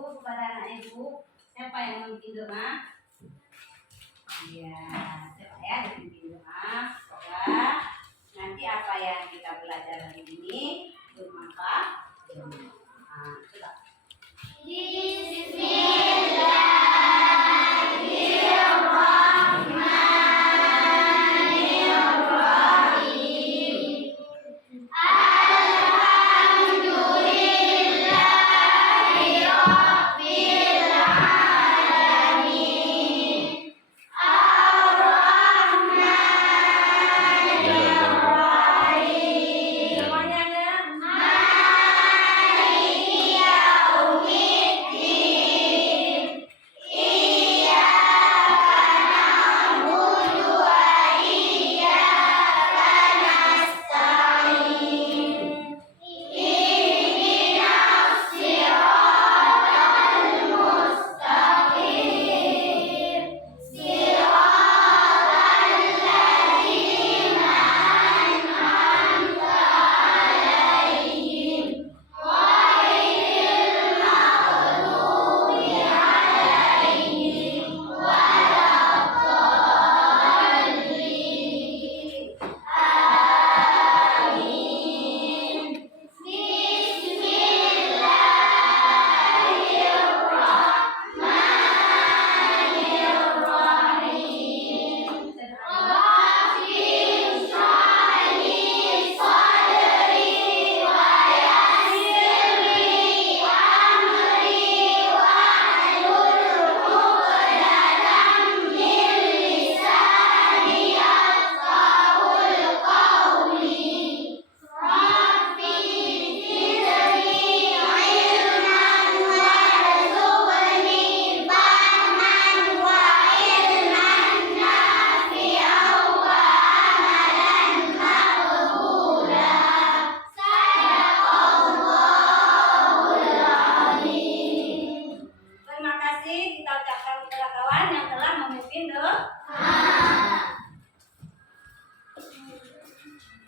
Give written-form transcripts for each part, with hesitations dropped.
dulu kepada anak ibu. Siapa yang memimpin doa? Iya, siapa ya memimpin doa? Semoga nanti apa yang kita belajar hari ini bermanfaat. Coba.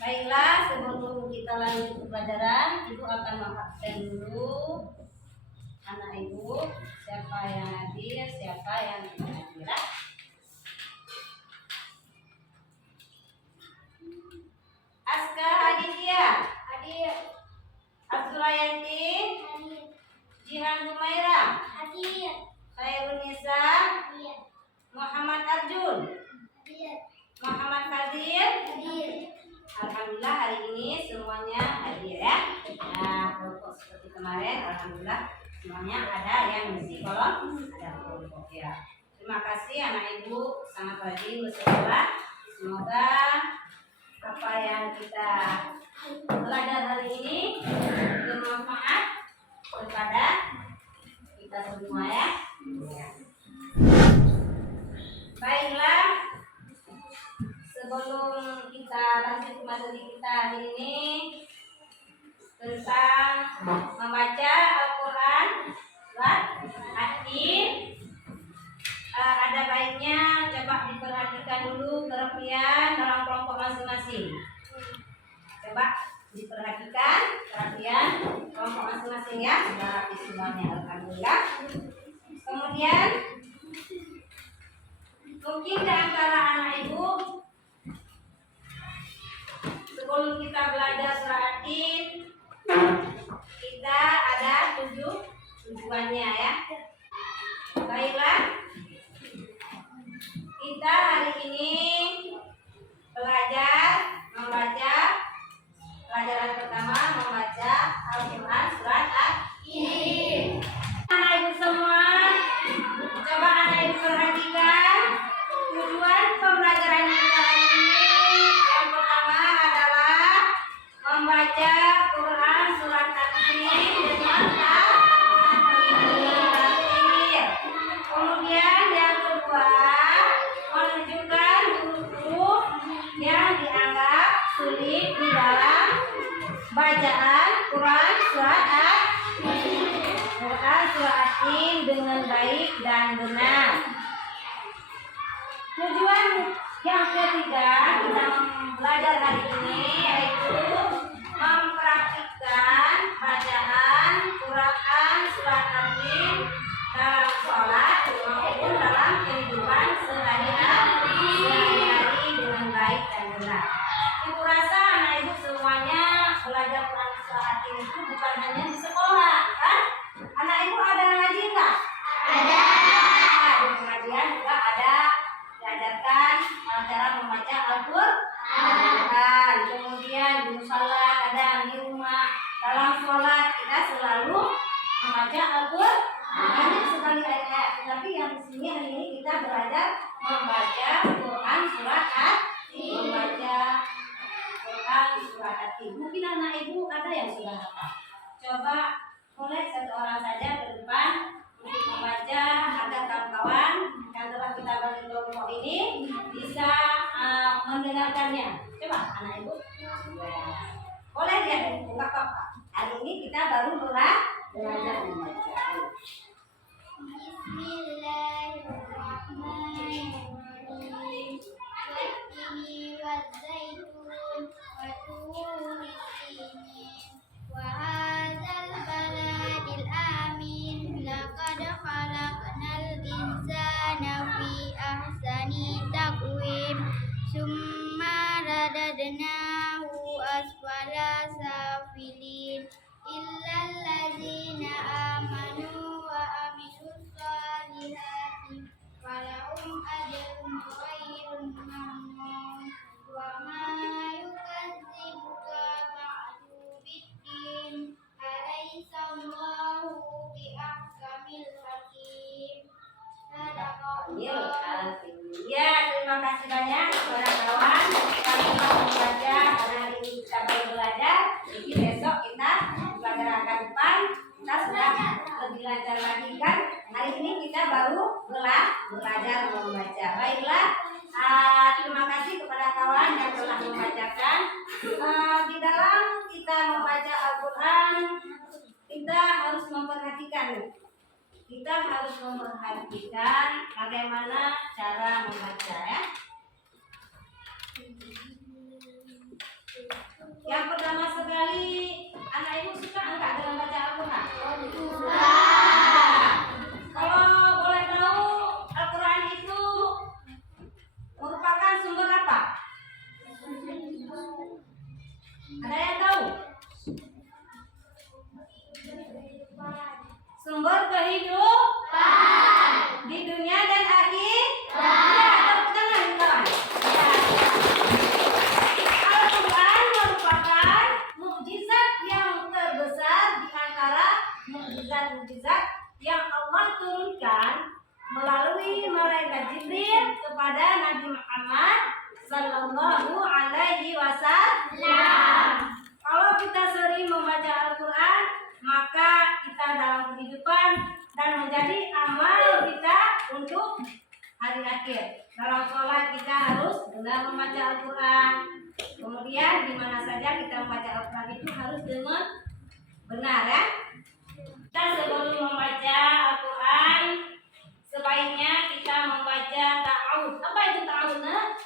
Baiklah, sebelum kita lanjut ke pelajaran, Ibu akan mengabsen dulu anak Ibu, siapa yang hadir, siapa yang tidak hadir. Aska Aditya, hadir. Azurayanti, hadir. Jihan Humaira, hadir. Khairun Nisa, hadir. Muhammad Arjun, hadir. Muhammad Fadil, hadir. Alhamdulillah hari ini semuanya hadir ya. Nah, kelompok seperti kemarin, alhamdulillah semuanya ada yang mengisi kolom, ada kelompok ya. Terima kasih anak ibu, sangat rajin bersekolah. Semoga apa yang kita belajar hari ini bermanfaat kepada kita semua ya. Baiklah, sebelum kita lanjut ke materi kita hari ini tentang membaca Al-Quran surat At-Tin, ada baiknya coba diperhatikan dulu kerapian dalam kelompok masing-masing. Coba diperhatikan kerapian kelompok masing-masing ya. Sudah rapi semuanya, alhamdulillah. Kemudian mungkin di antara anak ibu sebelum kita belajar surah At-Tin, kita ada 7 tujuannya ya. Baiklah, kita hari ini belajar membaca. Pelajaran pertama membaca Al-Quran surat At-Tin. Anak ibu semua, coba anak ibu perhatikan tujuan pembelajaran kita hari ini. Yang pertama adalah membaca Quran surat At-Tin dengan tartil. Kemudian yang kedua, menunjukkan huruf-huruf yang dianggap sulit di dalam bacaan Quran surat At-Tin dengan baik dan benar. Tujuan yang ketiga kita belajar hari ini yaitu mempraktikkan bacaan Quran surat At-Tin membaca Quran surat membaca Quran surat At-Tin. Mungkin anak ibu ada yang sudah hafal. Coba boleh satu orang saja ke depan untuk membaca agar kawan-kawan yang telah kita bagi kelompok ini bisa mendengarkannya. Coba anak ibu. Boleh lihat buku apa? Hari ini kita baru belajar membaca. Bismillahirrahmanirrahim. Wattini wazzaitun wa turi sinin wa hadzal baladil amin. Laqad khalaqnal insana fi ahsani taqwim. Summa radadnahu asfala safilin. Illal ladzina amanu wa amilus solihati falahum ajrun ghairun mamnun. Wa ma yukadzibuka ba'du biddin. Alaysallahu biahkamil hakim. Ya, terima kasih banyak kepada kawan. Kami telah membaca karena hari ini kita baru belajar. Jadi besok kita belajar akan depan. Kita sudah lebih lancar lagi kan. Hari ini kita baru belajar membaca. Baiklah, terima kasih kepada kawan yang telah membacakan. Di dalam kita membaca Al-Quran, kita harus memperhatikan. Kita harus memperhatikan bagaimana cara membaca ya. Yang pertama sekali, anak ibu suka enggak dalam baca Al-Quran? Suka. Kalau boleh tahu, Al-Quran itu merupakan sumber apa? Ada yang tahu? Sumber kehidupan di dunia dan akhir. Ya, tepuk tangan kawan. Ya. Al-Quran merupakan mukjizat yang terbesar di antara mukjizat-mukjizat yang Allah turunkan melalui malaikat Jibril kepada Nabi Muhammad Sallallahu Alaihi Wasallam. Kalau kita sering membaca Al-Quran, maka kita dalam kehidupan dan menjadi amal kita untuk hari akhir. Dalam sholat kita harus benar membaca Al-Quran. Kemudian di mana saja kita membaca Al-Quran itu harus dengan benar ya. Dan sebelum membaca Al-Quran, sebaiknya kita membaca ta'awudz. Apa itu ta'awudz?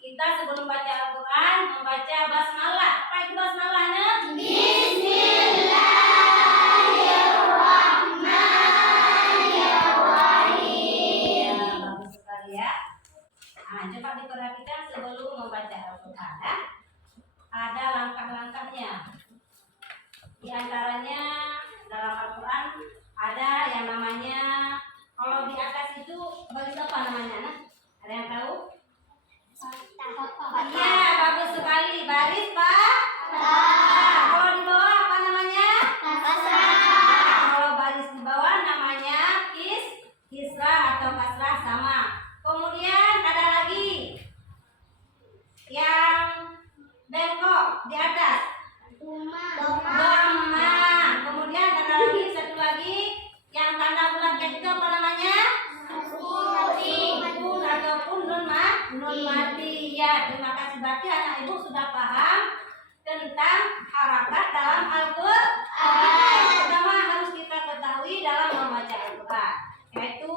Kita sebelum baca Al-Quran membaca basmalah. Apa itu basmalahnya? Bismillahirrahmanirrahim. Ya, bagus sekali ya. Nah, coba diperhatikan sebelum membaca Al-Quran ya. Ada langkah-langkahnya. Di antaranya dalam Al-Quran ada yang namanya, kalau di atas itu baris apa namanya? Nah, ada yang tahu? Iya, bagus sekali. Baris Pak. Kalau di bawah apa namanya? Kalau baris di bawah namanya kisrah atau kasrah sama. Kemudian ada lagi yang bengkok di atas. Dhamma. Kemudian ada lagi satu lagi yang tanda bulat itu apa namanya? Sukun ataupun nun mati. Ya, terima kasih. Berarti anak ibu sudah paham tentang harakat dalam Al-Quran. Yang pertama harus kita ketahui dalam membaca Al-Quran, yaitu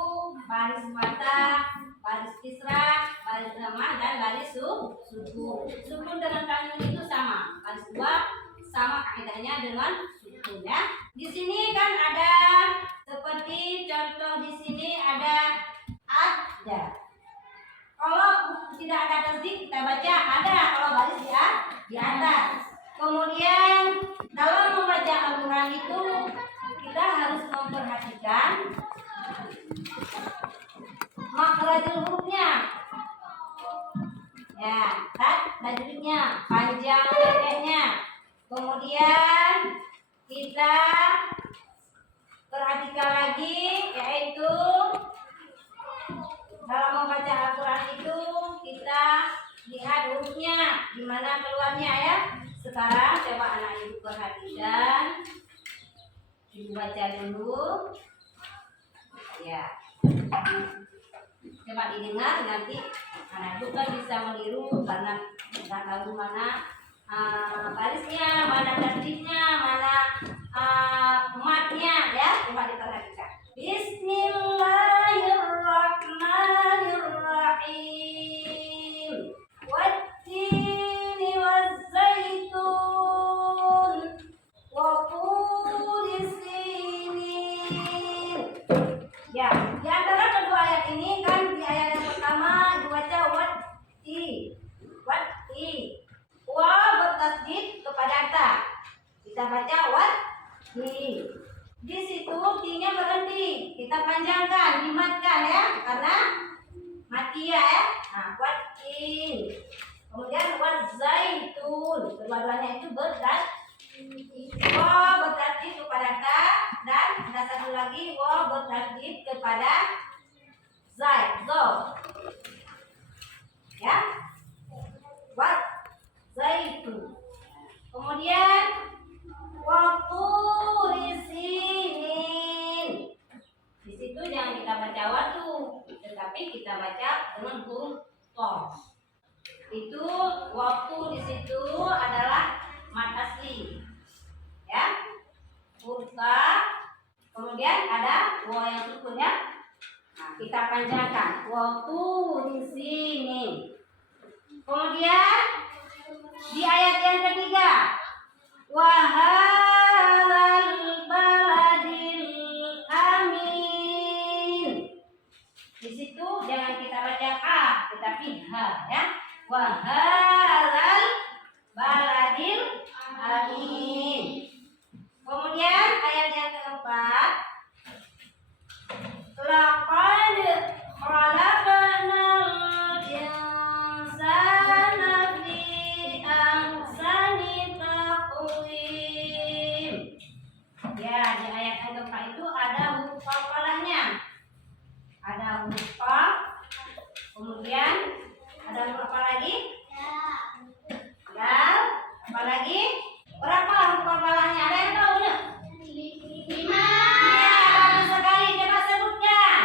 baris mata, baris kisrah, baris dhamma, dan baris sukun. Sukun dengan tanwin itu sama. Baris dua sama kaidahnya dengan sukun ya. Di sini kan ada seperti contoh di sini ada ada. Kalau tidak ada tasdid kita baca ada kalau baris di atas. Kemudian dalam membaca Al-Quran itu kita harus memperhatikan makhrajul hurufnya. Ya, tajwidnya, panjang pendeknya. Kemudian kita perhatikan lagi, yaitu dalam membaca Al-Quran itu kita lihat hurufnya, gimana keluarnya ya. Sekarang coba anak ibu perhatikan, ibu baca dulu ya. Coba didengar, nanti anak ibu kan bisa meniru karena nggak tahu mana barisnya, mana tertibnya, mana matnya ya. Coba diperhatikan. Bismillahirrahmanirrahim. Wattini wazzaitun wa turi sinin. Ya, di antara kedua ayat ini kan, di ayat yang pertama dibaca watti. Wa bertasdid kepada ta. Kita baca watti. Di situ t-nya berhenti. Kita panjangkan, dimatkan ya, karena mati ya. Nah, watti. Kemudian wazzaitun. Kedua-duanya itu bertasdid. Wa bertasdid kepada ta, dan ada satu lagi wa bertasdid kepada zai. Ya. Zaitun. Kemudian waktu sinin. Di situ jangan kita baca waktu, tetapi kita baca dengan huruf to. Itu waktu di situ adalah mad asli. Ya. Huruf ka. Kemudian ada wa yang sukun ya. Nah, kita panjangkan waktu di sini. Kemudian di ayat yang ketiga, wahal baladil amin. Di situ jangan kita baca a, tetapi ha ya. Wahal baladil amin. Kemudian ayat yang keempat, laqad khalaqnal insana fi ahsani taqwim. Ya, di ayat yang keempat itu ada huruf qalqalahnya. Ada huruf qaf. Kemudian ada huruf apa lagi? Dal. Apa lagi? Berapa huruf qalqalahnya? Ada yang tahu enggak? 5. Ya, bagus sekali. Coba sebutkan.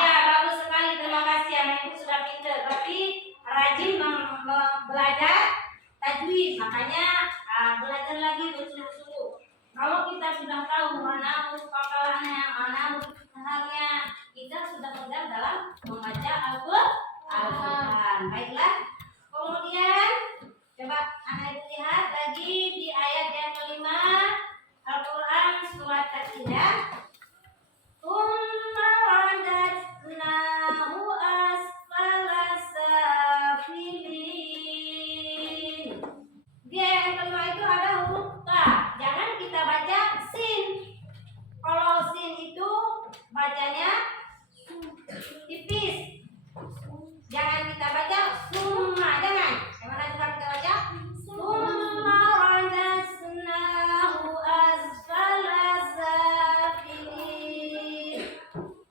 Ya, bagus sekali. Terima kasih. Anak ibu sudah pintar. Tapi rajin belajar tajwid. Makanya belajar lagi bersungguh-sungguh. Kalau kita sudah tahu mana huruf qalqalahnya, mana huruf halnya, kita sudah mudah dalam membaca Al-Quran. Baiklah. Kemudian coba anak ibu lihat lagi di ayat yang kelima, Al-Quran surat Al-Ilah. Tsumma radadnahu asfala safilin. Di ayat yang kelima itu ada huruf ta. Jangan kita baca sin. Kalau sin itu bacanya tipis. Jangan kita baca summa, jangan. Gimana coba kita baca? Summa radadnahu asfala safilin.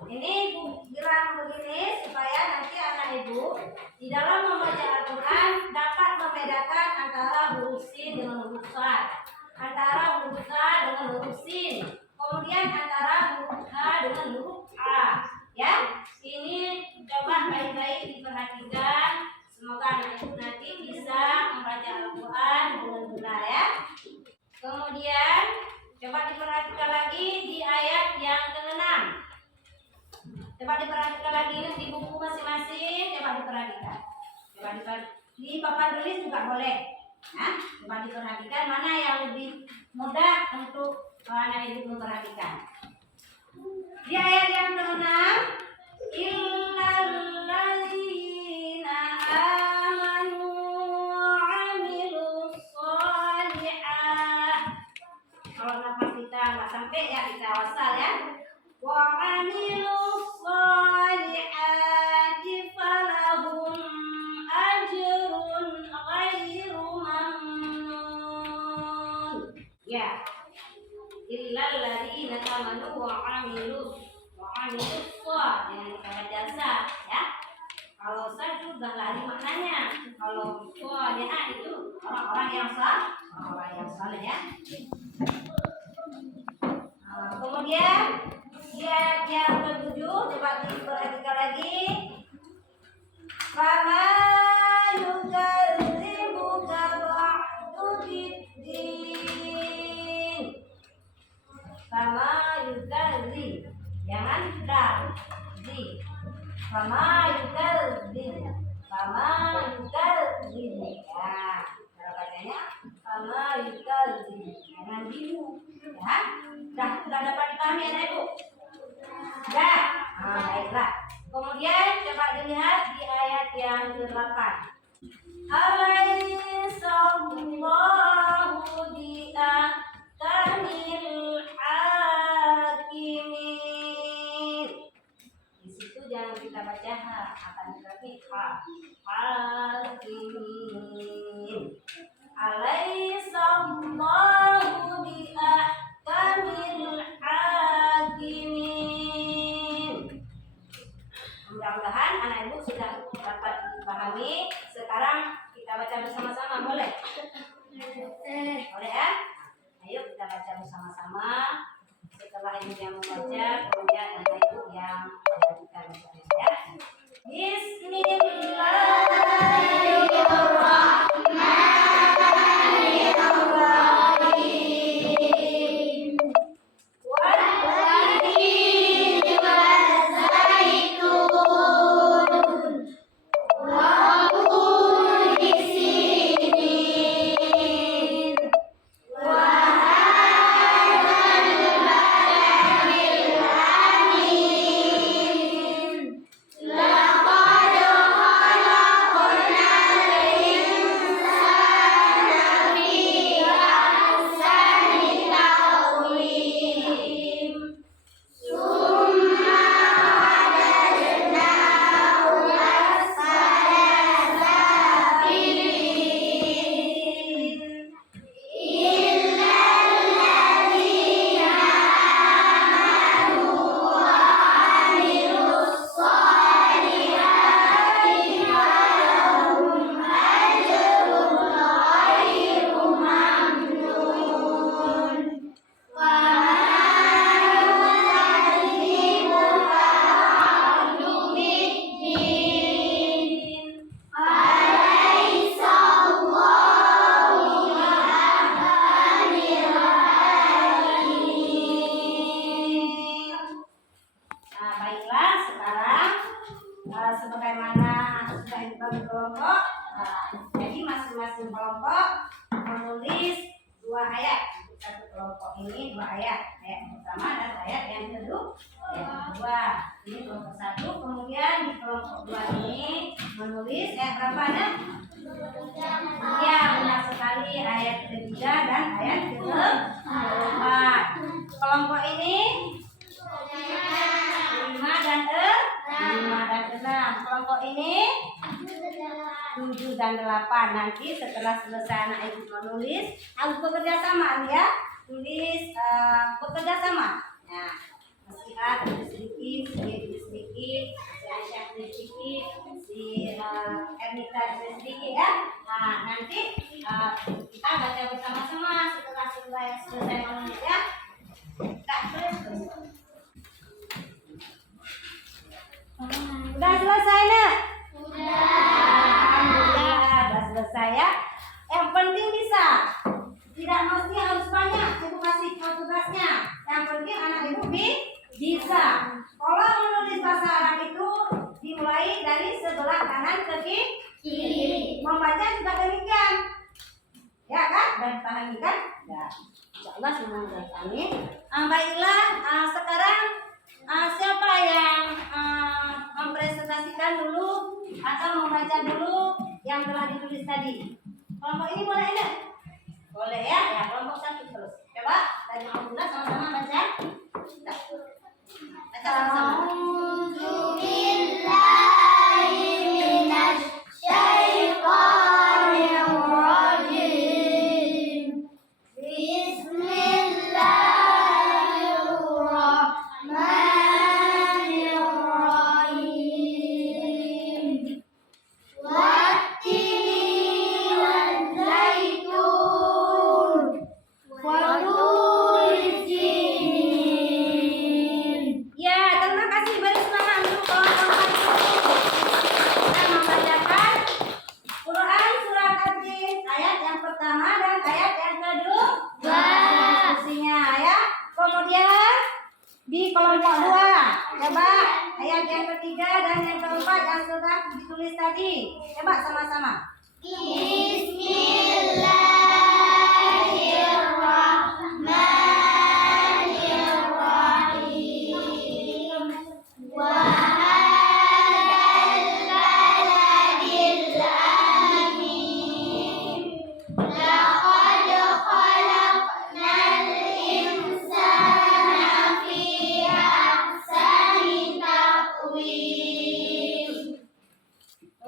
Ini bilang begini supaya nanti anak ibu di dalam membaca Al-Quran dapat membedakan antara huruf sin dengan huruf sad, antara huruf sa dengan huruf sin, kemudian antara huruf h dengan huruf a. Ya, ini coba baik-baik diperhatikan. Semoga anak ibu nanti bisa membaca Al-Quran dengan benar ya. Kemudian coba diperhatikan lagi di ayat yang ke-6. Coba diperhatikan lagi di buku masing-masing. Coba diperhatikan. Di papan tulis juga boleh. Nah, coba diperhatikan mana yang lebih mudah untuk anak ibu memperhatikan. Di ayat yang ke-6, illalladzina amanu wa amilus sholihat. Kalau nafas kita nggak sampai ya kita wasal ya. Wa amilus sholihati falahum Ya. Illal ladzina amanu wa amilus shalihat. Jangan kita baca sa ya. Kalau sa itu udah lari maknanya. Kalau shalihat itu orang-orang yang sah, orang-orang yang saleh ya. Kemudian di ayat yang ke-7 coba diperhatikan lagi. Fama yukadzibuka ba'du biddin. Fama yukadzib. Jangan dar. Di. Fama yukadzib. Fama yukadzib. Ya. Cara bacanya fama yukadzib. Jangan bingung. Ya. Sudah dapat dipahami ya Ibu? Ya. Baiklah. Kemudian coba dilihat di ayat yang ke-8. Alaihissallahu bi'ahkamil hakimin. Di situ jangan kita baca ha, akan tetapi ha. Hakimin. Alaihissallahu bi'ahkamil hakimin. Mudah-mudahan anak ibu sudah dapat dipahami. Sekarang kita baca bersama-sama, boleh? Boleh ya? Ayo kita baca bersama-sama. Setelah ibu yang membaca, kemudian anak ibu yang melanjutkan ya. Bismillahirrahmanirrahim. Sebagaimana sudah dibagi kelompok, jadi masing-masing kelompok menulis 2 ayat. Satu kelompok ini 2 ayat, ayat pertama dan ayat yang kedua. Ini kelompok 1, kemudian di kelompok 2 ini menulis ayat berapa ada? Iya, benar sekali, ayat ketiga dan ayat keempat. Kelompok ini 5 dan 6. Kelompok ini 7 dan 8. Nanti setelah selesai anak ibu menulis, harus bekerja sama ya. Tulis bekerja sama. Nah, si A tulis sedikit, si B tulis sedikit, si Aisyah tulis sedikit, si Ernita tulis sedikit ya. Nah, nanti kita baca bersama-sama setelah selesai menulis ya. Kak, terus. Udah selesai nak? Alhamdulillah, udah selesai ya. Yang penting bisa. Tidak mesti harus banyak. Ibu kasih tugasnya. Yang penting anak ibu bisa. Kalau menulis bahasa Arab itu dimulai dari sebelah kanan ke kiri. Membaca juga demikian. Ya kan? Dan pahami kan? Ya. Insyaallah senang sekali. Baiklah, sekarang siapa yang mempresentasikan dulu atau membaca dulu yang telah ditulis tadi? Kelompok ini boleh enggak? Boleh ya? Ya, kelompok 1 terus. Coba dari Alhamdulillah sama-sama baca. Baca sama-sama. Bismillahirrahmanirrahim. ayat yang ketiga dan yang keempat yang sudah ditulis tadi. Coba sama-sama. Bismillahirrahmanirrahim.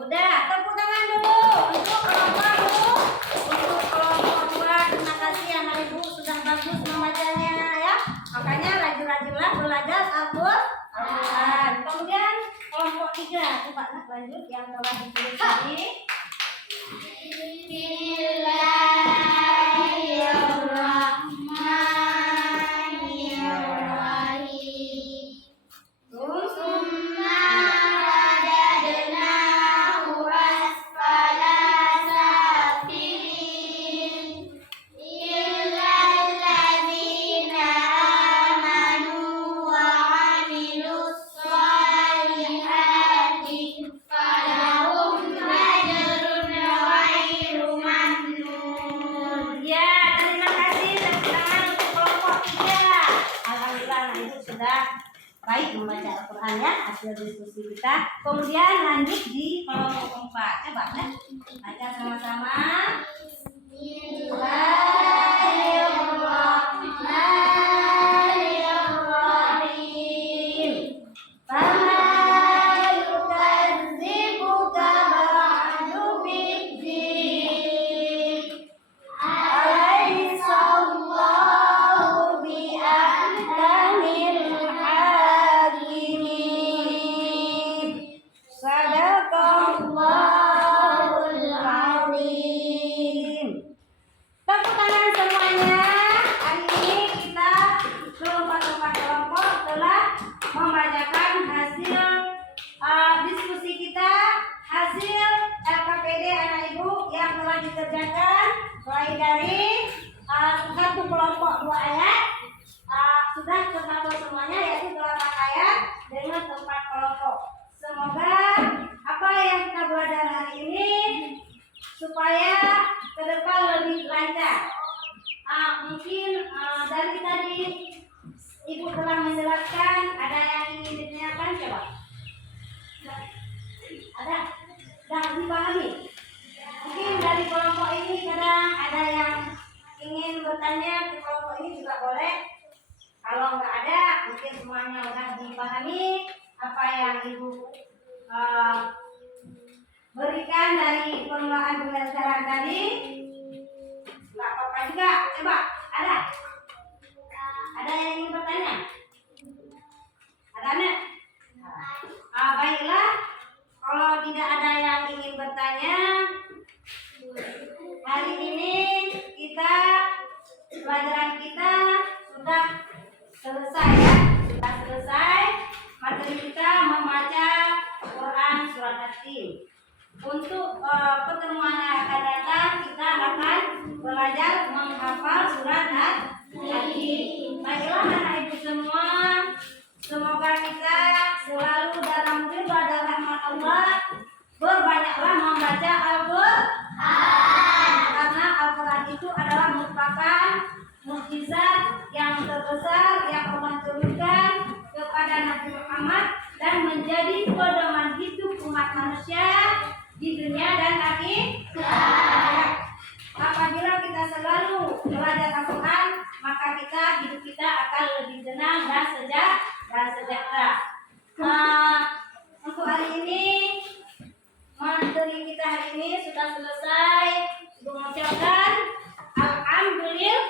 Udah, tepuk tangan dulu untuk kelompok dulu. Untuk kelompok 2, terima kasih anak ibu sudah bagus membacanya ya. Makanya rajin-rajinlah belajar Al-Quran. Kemudian kelompok 3, coba nak lanjut yang telah ditulis tadi. Bismillahirrahmanirrahim. Summa radadnahu asfala safilin illal ladzina amanu wa 'amilus shalihati falahum ajrun ghairu mamnun. Ya, terima kasih. Tepuk tangan untuk kelompok 3. Alhamdulillah anak ibu sudah baik membaca Al-Quran ya, hasil diskusi kita. Kemudian lanjut di kelompok 4. Coba ya, baca sama-sama. Bismillahirrahmanirrahim. Fama yukadzibuka ba'du biddin. Alaihissallahu bi'ahkamil hakimin. Sadaqallahul azim. Tepuk tangan semuanya. Hari ini kita kelompok telah membacakan hasil diskusi kita, hasil LKPD anak ibu yang telah dikerjakan mulai dari satu kelompok 2 ayat sudah terhafal semuanya, yaitu 8 ayat dengan 4 kelompok. Semoga apa yang kita belajar hari ini supaya ke depan lebih lancar. Mungkin dari tadi ibu telah menjelaskan, ada yang ingin ditanyakan, coba. Ada? Sudah dipahami? Mungkin dari kelompok ini kadang ada yang ingin bertanya ke kelompok ini juga boleh. Kalau nggak ada, mungkin semuanya sudah dipahami apa yang ibu berikan dari pengelolaan pembelajaran tadi. Nggak apa-apa juga. Coba, ada? Ada yang ingin bertanya? Ada anak? Baiklah, kalau tidak ada yang ingin bertanya, hari ini pelajaran kita sudah selesai ya. Sudah selesai materi kita membaca Quran surat Yasin. Untuk pertemuan yang akan datang kita akan belajar menghafal surat Yasin. Baiklah anak ibu semua, semoga kita selalu dalam ridha dan rahmat Allah. Berbanyaklah membaca Al-Quran, karena Al-Quran itu adalah merupakan mukjizat yang terbesar yang Allah turunkan kepada Nabi Muhammad dan menjadi pedoman hidup umat manusia di dunia dan akhirat. Apabila kita selalu belajar Al-Quran, maka hidup kita akan lebih tenang dan sejahtera. Untuk hari ini, materi kita hari ini sudah selesai. Ibu mengucapkan Alhamdulillah.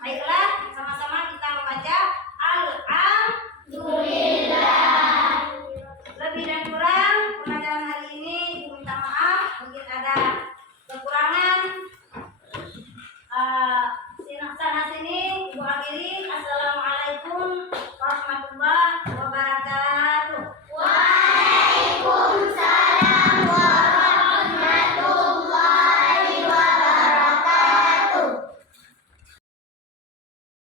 Baiklah, sama-sama kita membaca Alhamdulillah. Lebih dan kurang pembelajaran hari ini, Ibu minta maaf mungkin ada